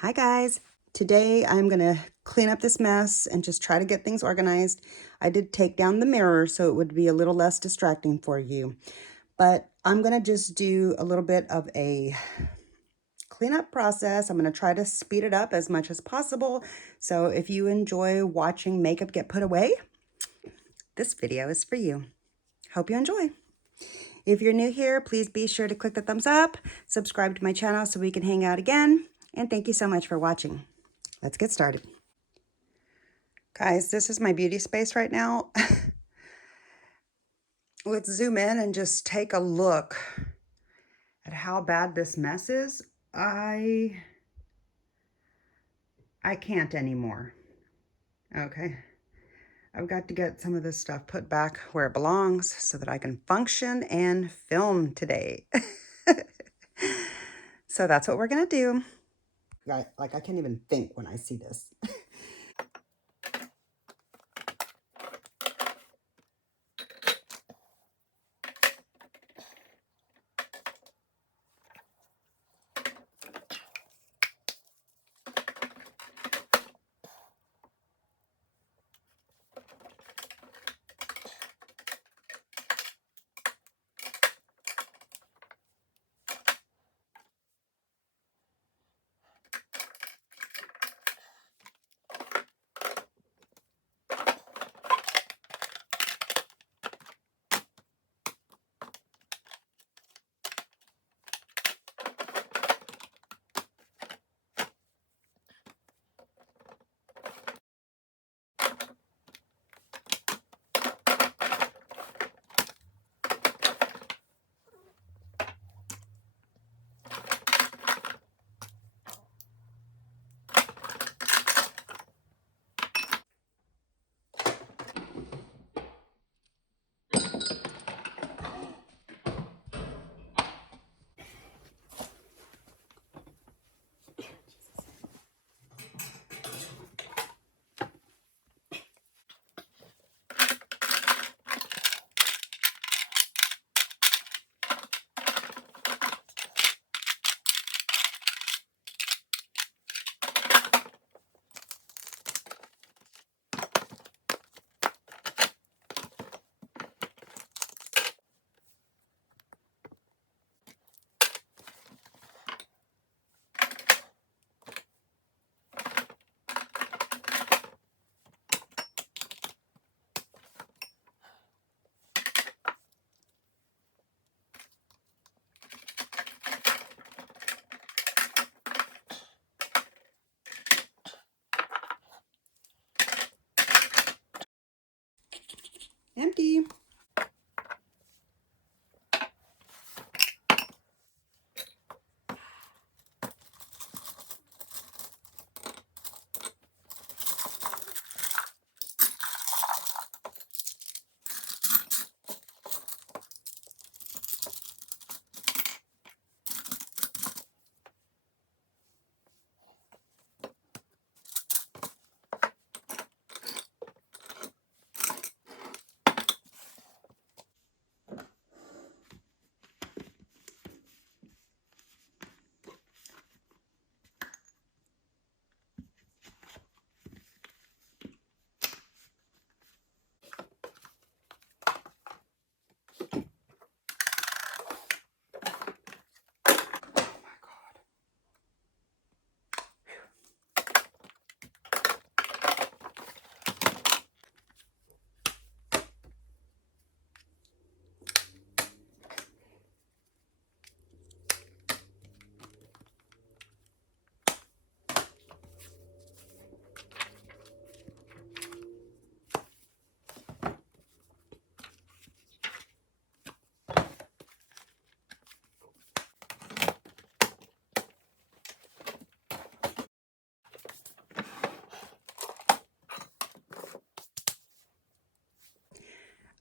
Hi guys, today I'm gonna clean up this mess and just try to get things organized. I did take down the mirror so it would be a little less distracting for you, but I'm gonna just do a little bit of a cleanup process. I'm gonna try to speed it up as much as possible. So if you enjoy watching makeup get put away, this video is for you. Hope you enjoy. If you're new here, please be sure to click the thumbs up, subscribe to my channel so we can hang out again, and thank you so much for watching. Let's get started. Guys, this is my beauty space right now. Let's zoom in and just take a look at how bad this mess is. I can't anymore. Okay. I've got to get some of this stuff put back where it belongs so that I can function and film today. So that's what we're gonna do. Like I can't even think when I see this. Empty.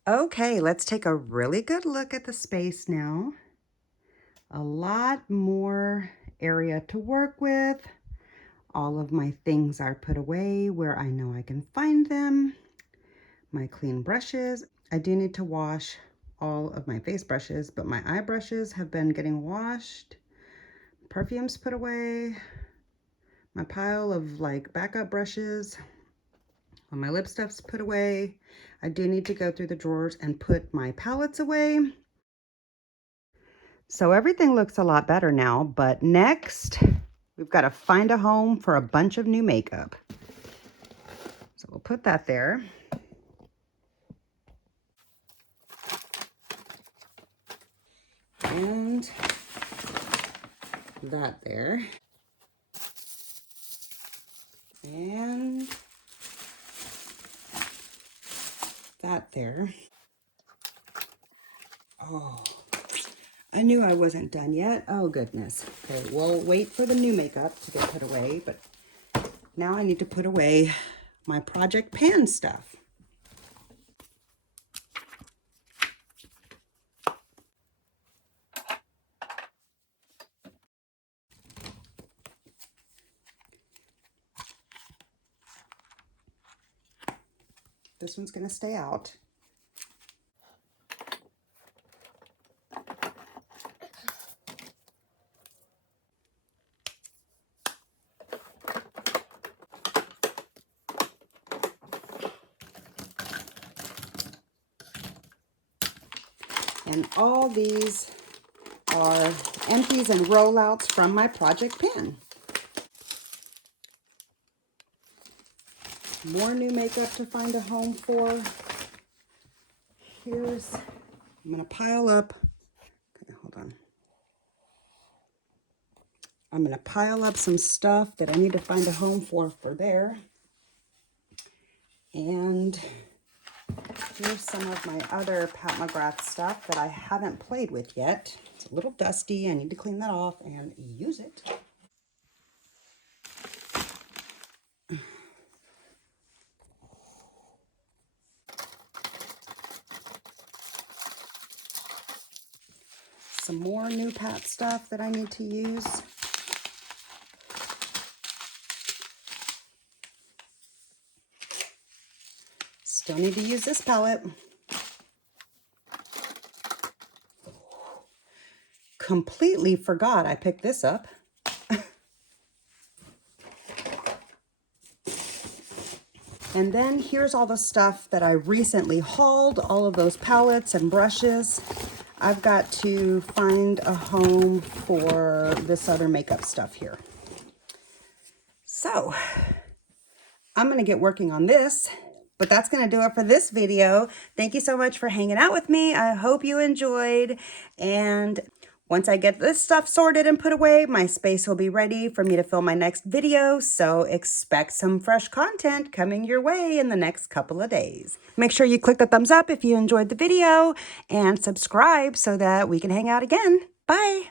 Okay, let's take a really good look at the space now. A lot more area to work with. All of my things are put away where I know I can find them. My clean brushes. I do need to wash all of my face brushes, but my eye brushes have been getting washed. Perfumes put away. my pile of like backup brushes. When my lip stuff's put away, I do need to go through the drawers and put my palettes away. So everything looks a lot better now, but next we've got to find a home for a bunch of new makeup. So we'll put that there. And that there. And that there. Oh, I knew I wasn't done yet. Oh, goodness. Okay, we'll wait for the new makeup to get put away, but now I need to put away my Project Pan stuff. This one's going to stay out. And all these are empties and rollouts from my Project Pan. More new makeup to find a home for. I'm going to pile up. Okay, hold on. I'm going to pile up some stuff that I need to find a home for there. And here's some of my other Pat McGrath stuff that I haven't played with yet. It's a little dusty. I need to clean that off and use it. Some more new Pat stuff that I need to use. Still need to use this palette. Completely forgot I picked this up. And then here's all the stuff that I recently hauled, all of those palettes and brushes. I've got to find a home for this other makeup stuff here. So I'm going to get working on this, but that's going to do it for this video. Thank you so much for hanging out with me. I hope you enjoyed. And once I get this stuff sorted and put away, my space will be ready for me to film my next video. So expect some fresh content coming your way in the next couple of days. Make sure you click the thumbs up if you enjoyed the video and subscribe so that we can hang out again. Bye.